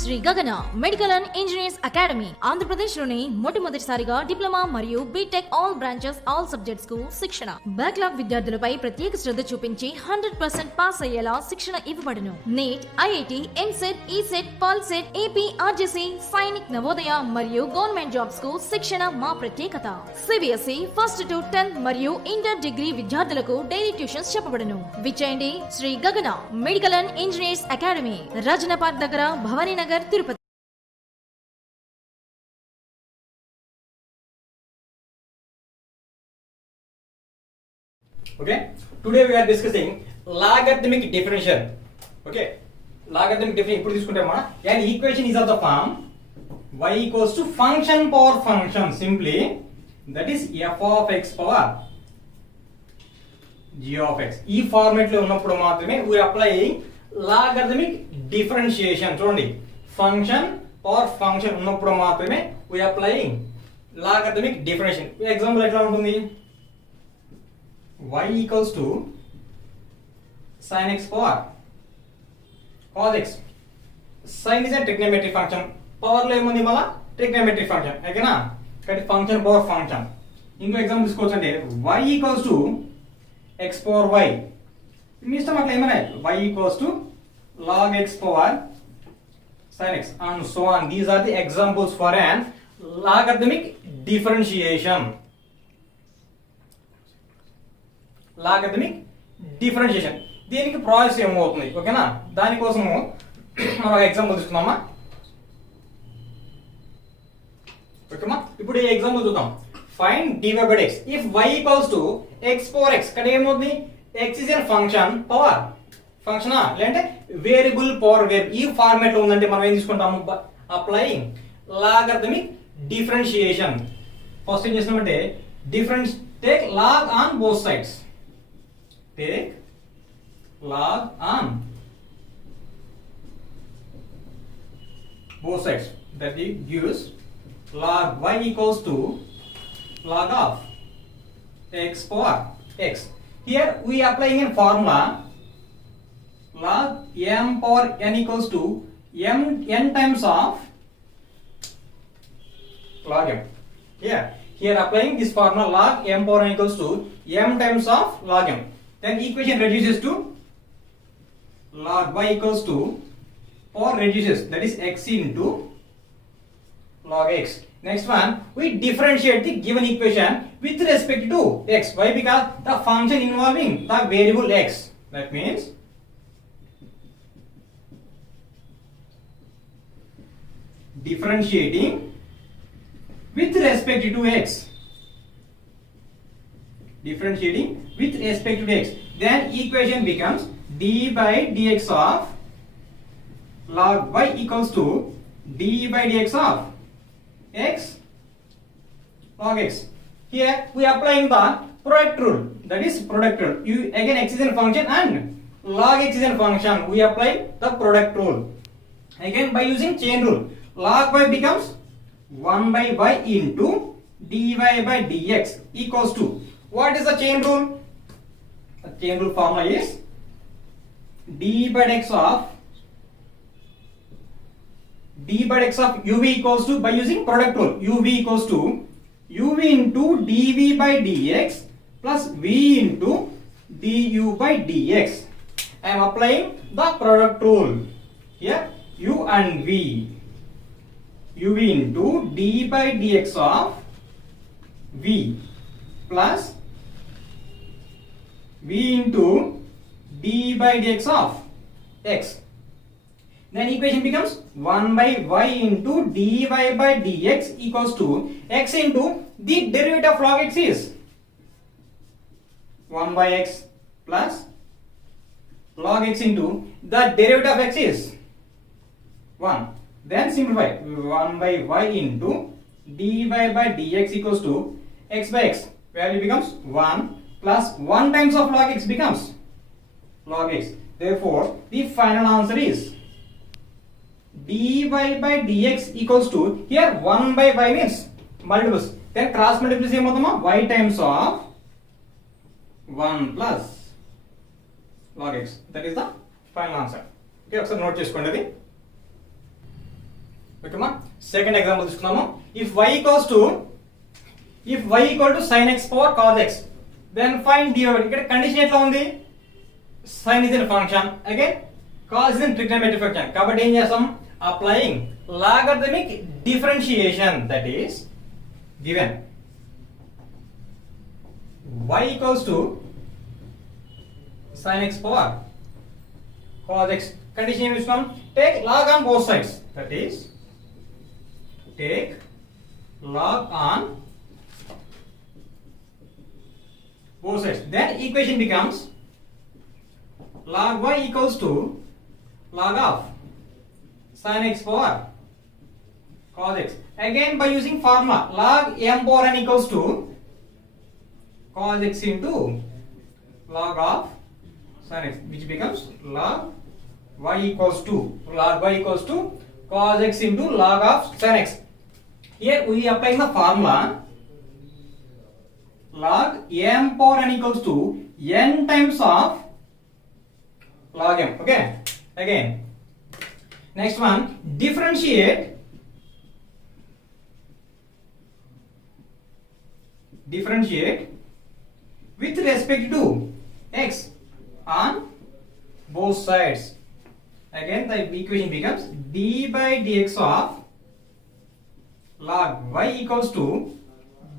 శ్రీ Gagana medical and engineers academy Andhra Pradesh లోని మొట్టమొదటిసారిగా diploma మరియు BTech all branches all subjects కు శిక్షణ. బ్యాక్లాగ్ విద్యార్థులపై ప్రత్యేక శ్రద్ధ చూపించి 100% పాస్ అయ్యేలా శిక్షణ ఇవ్వబడును. NEET, IIT, EAMCET, ECET, POLYCET, AP, RJC, Sainik, Navodaya మరియు గవర్నమెంట్ జాబ్స్ కు శిక్షణ మా ప్రత్యేకత. సిబిఎస్ఈ ఫస్ట్ టు 10th మరియు ఇంటర్ డిగ్రీ విద్యార్థులకు డైలీ ట్యూషన్స్ చెప్పబడును. విచ్చేయండి Shri Gagana medical and engineers academy, Rajana park దగ్గర, భవానీ నగర్, Tirupati. Okay, today we are discussing logarithmic differential. Okay, logarithmic differential ఇప్పుడు తీసుకుంటే మన an equation is of the form y equals to function power function, simply that is f of x power g of x. ఈ format లో ఉన్నప్పుడు మాత్రమే we are applying logarithmic differentiation. చూడండి, function power function ఉన్నప్పుడు మాత్రమే we are applying logarithmic differentiation. Example ఎట్లా ఉంటుంది? y equals to sin x power cos x. sin is a trigonometric function, power లో ఏముంది మళ్ళా trigonometric function, ఓకేనా? కాబట్టి ఫంక్షన్ పవర్ ఫంక్షన్. ఇంకో ఎగ్జాంపుల్ తీసుకోవచ్చు అంటే y equals to x power y. మీ ఇష్టం అట్లా ఏమైనా y equals to log x power sin x and so on. These are the examples for an logarithmic differentiation. Logarithmic differentiation, దీనికి ప్రాసెస్ ఏమవుతుంది, ఓకేనా? దానికోసము మనం ఒక ఎగ్జాంపుల్ తీసుకుందామా? ఓకేమా? ఇప్పుడు ఈ ఎగ్జాంపుల్ చూద్దాం. Find dy by dx if y equals to x power x. ఇక్కడ ఏమవుతుంది? x is a function power ఫంక్షనా లేదంటే వేరియబుల్ పవర్ వేరియబుల్. ఈ ఫార్మాట్ లో ఉందంటే మనం ఏం తీసుకుంటాము? Applying logarithmic differentiation. ఫస్ట్ ఏం చేస్తామంటే difference take log on both sides. Take log on both sides. That gives log y equals to log of x power x. Here we are applying a formula log m power n equals to n times of log m. Here applying this formula log m power n equals to m times of log m. Then equation reduces to log y equals to power reduces, that is x into log x. Next one, we differentiate the given equation with respect to x. Why? Because the function involving the variable x. That means differentiating with respect to x. Differentiating with respect to x, then equation becomes d by dx of log y equals to d by dx of x log x. Here we are applying the product rule, that is product rule. You again x is a function and log x is a function, we apply the product rule. Again by using chain rule, log y becomes 1 by y into dy by dx equals to, what is the chain rule? The chain rule formula is d by dx of uv equals to, by using product rule, uv equals to uv into dv by dx plus v into du by dx. I am applying the product rule here, u and v. uv into d by dx of v plus v into d by dx of x. Then equation becomes 1 by y into dy by dx equals to x into the derivative of log x is 1 by x plus log x into the derivative of x is 1. Then simplify, 1 by y into dy by dx equals to x by x. Value becomes 1 plus 1 times of log x becomes log x. Therefore, the final answer is dy by dx equals to, here 1 by y means multiples, then cross multiply y times of 1 plus log x. That is the final answer. Okay, ఒకసారి note చేసుకోండి అది. ఓకేమా. Second example తీసుకున్నాము. If y equal to sin x power cos x then find dy. ఇక్కడ కండిషన్ ఎట్లా ఉంది? sin is a function, again cos is a trigonometric function. కాబట్టి ఏం చేస్తాం? Applying logarithmic differentiation, that is given y equals to sin x power cos x. Condition ఏమి ఇస్తాం? Take log on both sides, that is take log on both sides. Then equation becomes log y equals to log of sin x power cos x. Again by using formula log m power n equals to cos x into log of sin x, which becomes log y equals to cos x into log of sin x. Here we applying the formula log m power n equals to n times of log m. Okay, again next one, differentiate with respect to x on both sides. Again the equation becomes d by dx of log y equals to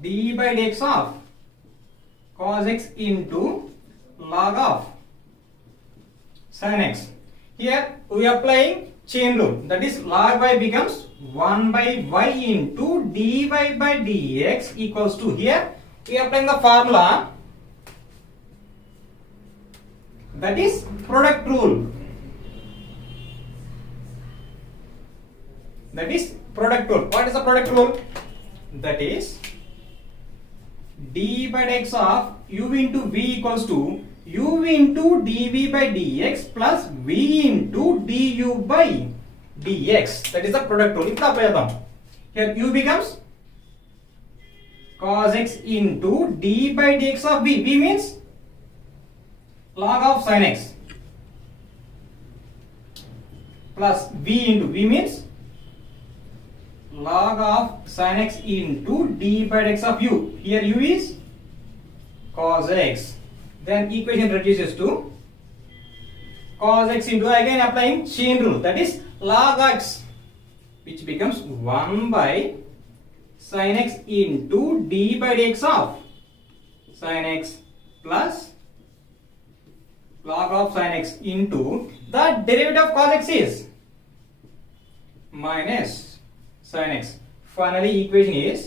d by dx of cos x into log of sin x. Here we are applying chain rule, that is log y becomes 1 by y into dy by dx equals to, here we are applying the formula, that is product rule. What is the product rule? That is d by dx of u into v equals to u into dv by dx plus v into du by dx. That is the product rule. Ippudu apply chedam. Here u becomes cos x into d by dx of v. V means log of sin x plus v into v means log of sin x into d by dx of u. Here u is cos x. Then equation reduces to cos x into, again applying chain rule, that is log x, which becomes 1 by sin x into d by dx of sin x plus log of sin x into the derivative of cos x is minus sin x. Finally equation is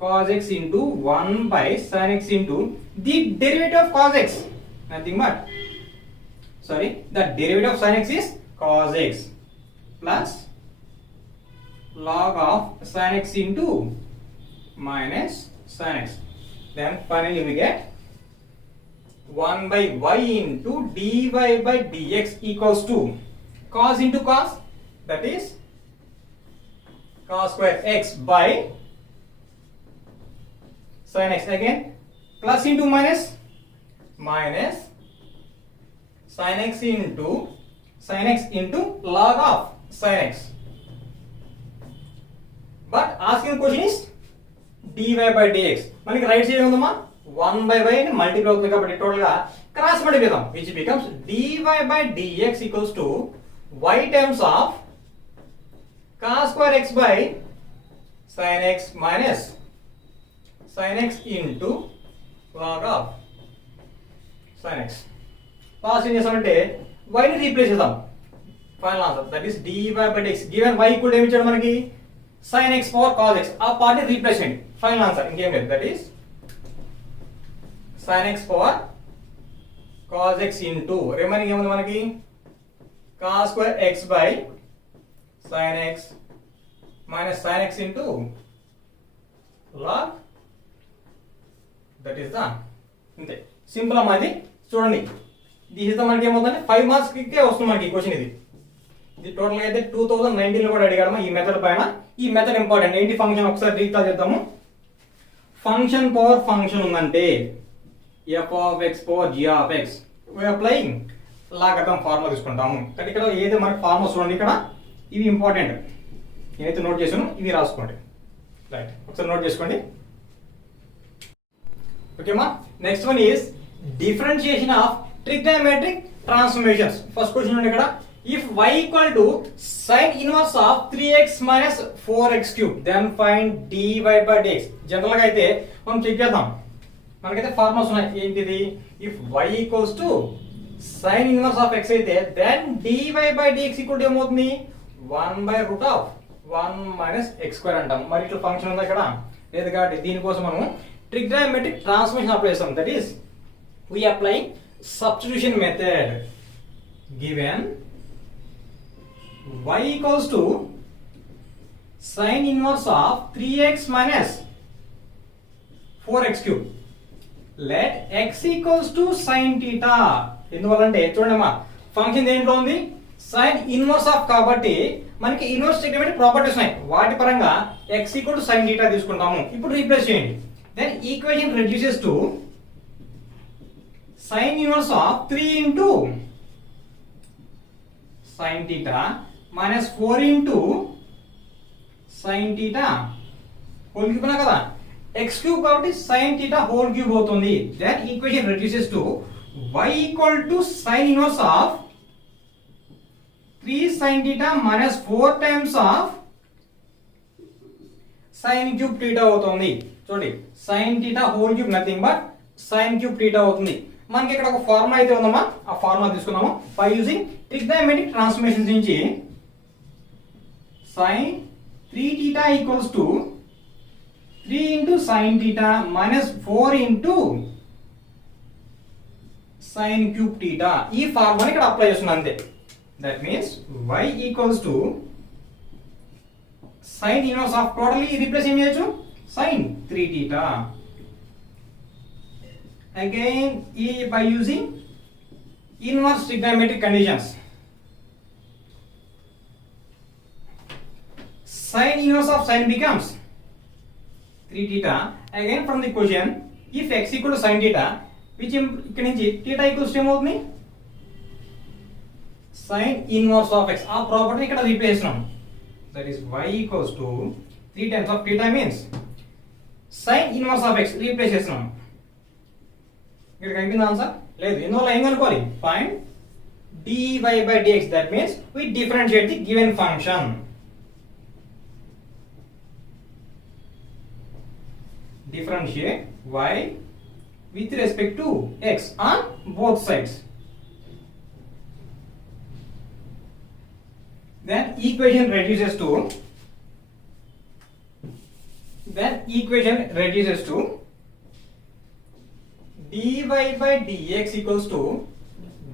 cos x into 1 by sin x into the derivative of cos x, nothing but the derivative of sin x is cos x plus log of sin x into minus sin x. Then finally we get 1 by y into dy by dx equals to cos into cos, that is cos square x by sin x, again plus into minus sin x into log of sin x. But asking question is dy by dx. మనకి right side ఉందమ్మా 1 by y ని మల్టిప్లై అవుతుంది కాబట్టి టోటల్ గా cross multiply చేద్దాం, which becomes dy by dx equals to y times of cos square x by sin x minus sin x into log of sin x. Pass ఏం చేస్తామంటే y ని రీప్లేస్ చేద్దాం. Final answer, that is dy by dx. Given y equal ఏమి ఇచ్చాడు మనకి? sin x power cos x. ఆ పార్ట్ ని రీప్లేస్ చేయండి. ఫైనల్ ఆన్సర్ ఇంకేం లేదు, that is sin x power cos x into remaining ఏముంది మనకి? cos square x by sin x minus sin x into log, that is the అంతే సింపుల్ అమ్మా. ఇది చూడండి, దిస్ ఇస్ ద మనకి ఏమవుతుందంటే 5 మార్క్స్ కే వస్తుంది మనకి ఈ క్వశ్చన్. ఇది టోటల్ గా అయితే 2019 లో కూడా అడిగాడమ్మా ఈ మెథడ్ పైన. ఈ మెథడ్ ఇంపార్టెంట్. ఏంటి ఫంక్షన్ ఒకసారి రీకాల్ చేద్దాము. ఫంక్షన్ పవర్ ఫంక్షన్ ఉందంటే f of x power g of x, we are applying logarithm formula తీసుకుంటాము. ఇక్కడ ఏదో మనకి ఫార్ములా చూడండి, ఇక్కడ ఇవి ఇంపార్టెంట్. నేనైతే నోట్ చేసాను, ఇవి రాసుకోండి. రైట్, ఒకసారి నోట్ చేసుకోండి. ఓకేమా. Next one is differentiation of trigonometric transformations. First question ఉంది ఇక్కడ. If y equal to sin inverse of 3x minus 4x cube then find dy by dx. General గా అయితే మనం చెక్ చేద్దాం. మనకైతే ఫార్ములాస్ ఉన్నాయి. ఏంటిది? If y equals to sin inverse of x అయితే then dy by dx equal to ఏమవుతుంది? 1/√1 minus x square అంటాం. మరి ఇట్లా ఫంక్షన్ ఉందా ఇక్కడ? లేదు. కాబట్టి దీనికోసం మనం ట్రిగ్నోమెట్రిక్ ట్రాన్స్ఫర్మేషన్ అప్లై చేస్తాం. That is we apply substitution method. Given y equals to sin inverse of 3x minus 4x cube, let x equals to sin theta. ఎందువల్లంటే చూడండమ్మా, ఫంక్షన్ దేంట్లో ఉంది? sin ఇన్వర్స్ ఆఫ్ కాబట్టి మనకి ఇన్వర్స్ ట్రిగ్నోమెట్రిక్ ప్రాపర్టీస్ ఉన్నాయి. వాటి పరంగా x equal to sin theta తీసుకుంటాము. ఇప్పుడు రీప్లేస్ చేయండి. Then equation reduces to sin inverse of 3 into sin theta minus 4 into sin theta whole cube కదా. x cube కాబట్టి sin theta whole cube అవుతుంది. then equation reduces to y equal to sin inverse of 3 sin theta minus 4 times of sin cube theta అవుతుంది. చూడండి, sin theta whole cube nothing but sin cube theta అవుతుంది. మనకి ఇక్కడ ఒక ఫార్ములా అయితే ఉందమ్మా, ఆ ఫార్ములా తీసుకున్నాము. బై యూజింగ్ ట్రిగ్నోమెట్రిక్ ట్రాన్స్ఫర్మేషన్స్ నుంచి sin 3 theta equals to 3 into sin theta minus 4 into sin cube theta. ఈ ఫార్ములాని ఇక్కడ అప్లై చేస్తున్నాను అంతే. That means y equals to sin inverse of totally replace ఏం చేయొచ్చు? sin 3 theta. Again by using inverse trigonometric conditions, sin inverse of sin becomes 3 theta. Again from the equation, if x equal to sin theta, which ఇక్కడ నుంచి theta equals to ఏమవుతుంది? sin inverse of x. ఆ ప్రాపర్టీ ఇక్కడ రీప్లేస్ చేస్తున్నాం. That is y equals to 3 times of theta means sin inverse of x replace చేస్తున్నాం. ఇక్కడ కనిపింది ఆన్సర్? లేదు. ఇందువల్ల ఏం కనుక్కోవాలి? Find dy by dx. That means we differentiate the given function. Differentiate y with respect to x on both sides. Then equation reduces to dy by dx equals to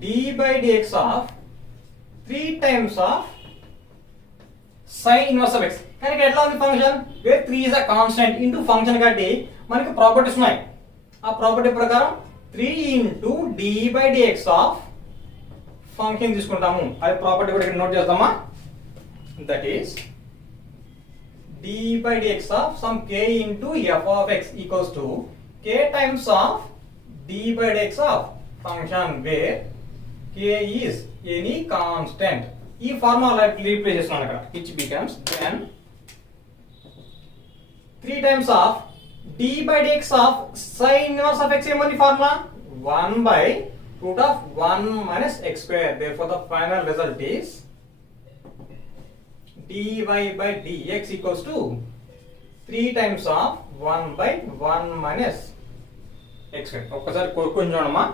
d by dx of 3 times of sin inverse of x. కానీ ఇక్కడ ఎట్లా ఉంది function? Where 3 is a constant into function కాబట్టి మనకి ప్రాపర్టీస్ ఉన్నాయి. ఆ ప్రాపర్టీ ప్రకారం 3 into d by dx of function తీసుకుంటాము. అది ప్రాపర్టీ కూడా ఇక్కడ నోట్ చేద్దామా? That is d by dx of some k into f of x equals to k times of d by dx of function where k is any constant. ఈ formula replace చేస్తున్నాను అక్కడ, which becomes then 3 times of d by dx of sin inverse of x ఏమని ఫార్ములా? 1/√1 minus x square. Therefore the final result is dy by dx equals to 3 times of 1/1 minus x square. ఒక్కసారి question చూడమ్మా.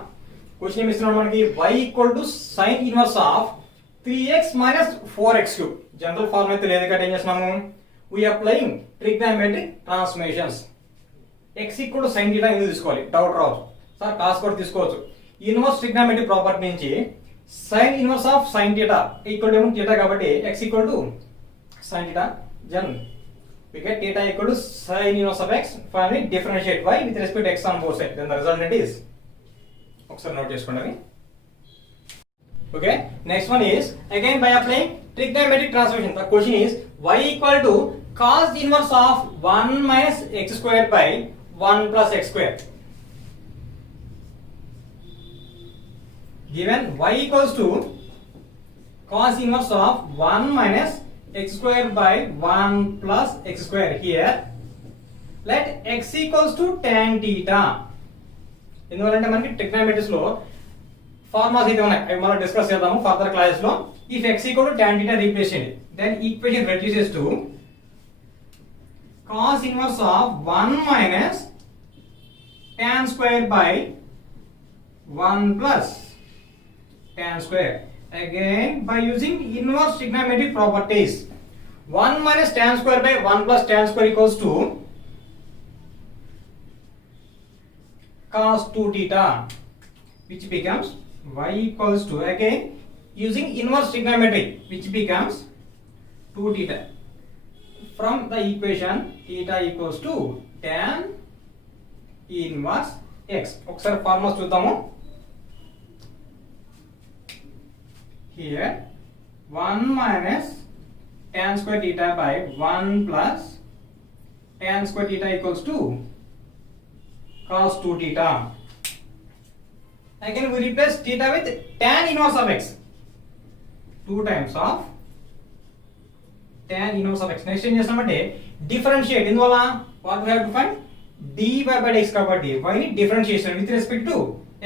Question ఏమి ఇస్తున్నాడు మనకి? y equal to sin inverse of 3x minus 4x cube. General form అయితే లేదు కాబట్టి ఏం చేస్తున్నాము? we applying trigonometric transformations. x equal to sin theta ఎందుకు తీసుకోవాలి? డౌట్ రావచ్చు. సార్ కాస్ కూడా తీసుకోవచ్చు. ఇన్వర్స్ ట్రిగ్నోమెట్రిక్ ప్రాపర్టీ నుంచి sin inverse of sin theta equal to theta కాబట్టి x equal to sin theta. then we get theta equal to sin inverse of x. Finally differentiate y with respect to x on both sides. Then the resultant is, ఒకసారి note చేసుకోండి. Okay, next one is again by applying trigonometric transformation. The question is y equal to cos inverse of 1 minus x square by 1 plus x square. Given y equals to cos inverse of 1 minus x square by 1 plus x square here. Let x equals to tan theta. ఎందువల్లంటే మనకి ట్రిగ్నోమెట్రీస్ లో ఫార్ములాస్ అయితే ఉన్నాయి, అవి మనం డిస్కస్ చేద్దాము further classes లో. If x equal to tan theta replace చేయండి, then equation reduces to cos inverse of 1 minus tan square by 1 plus tan square. Again by using inverse trigonometric properties, 1 minus tan square by 1 plus tan square equals to cos 2 theta, which becomes y equals to, again using inverse trigonometry, which becomes 2 theta. From the equation theta equals to tan inverse x. ఒకసారి ఫార్ములాస్ చూద్దాము. Here 1 minus tan square theta by 1 plus tan square theta equals to cos 2 theta. Again we replace theta with tan inverse of x. 2 times of tan inverse of x. Next ఏం చేస్తామంటే differentiate. ఇందువల్ల what we have to find dy by dx కాబట్టి y ని differentiation with respect to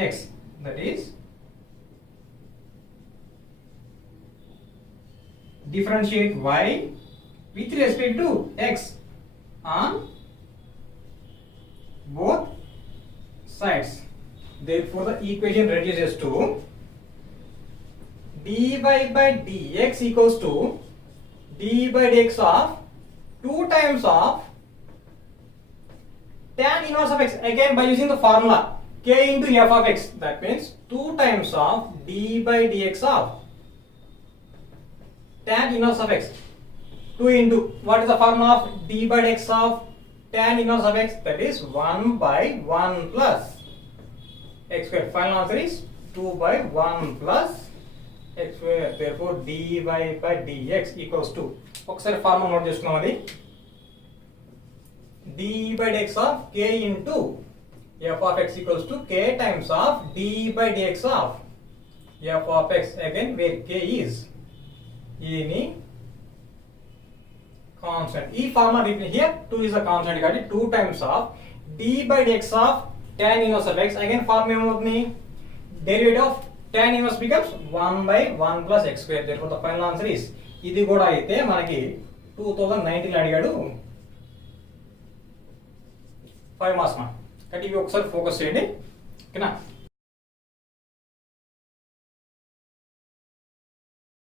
x, that is differentiate y with respect to x on both sides. Therefore the equation reduces to dy by dx equals to dy by dx of 2 times of tan inverse of x, again by using the formula k into f of x. That means 2 times of dy by dx of tan inverse of x. 2 into what is the formula of d by dx of tan inverse of x? That is 1 by 1 plus x square. Final answer is 2 by 1 plus x square. Therefore dy by dx equals to, ఒకసారి formula note చేసుకున్నాం, అది dy by dx of k into f of x equals to k times of dy by dx of f of x, again where k is any constant. ఈ formula repeat here 2 is a constant కాబట్టి 2 times of d by dx of tan inverse of x. again formula ఏమవుతుంది, derivative of tan inverse becomes 1 by 1 plus x square. therefore the final answer is, ఇది కూడా అయితే మనకి 2019 అడిగాడు 5 మార్క్స్ మా. కాబట్టి ఇవి ఒకసారి ఫోకస్ చేయండి, ఓకేనా.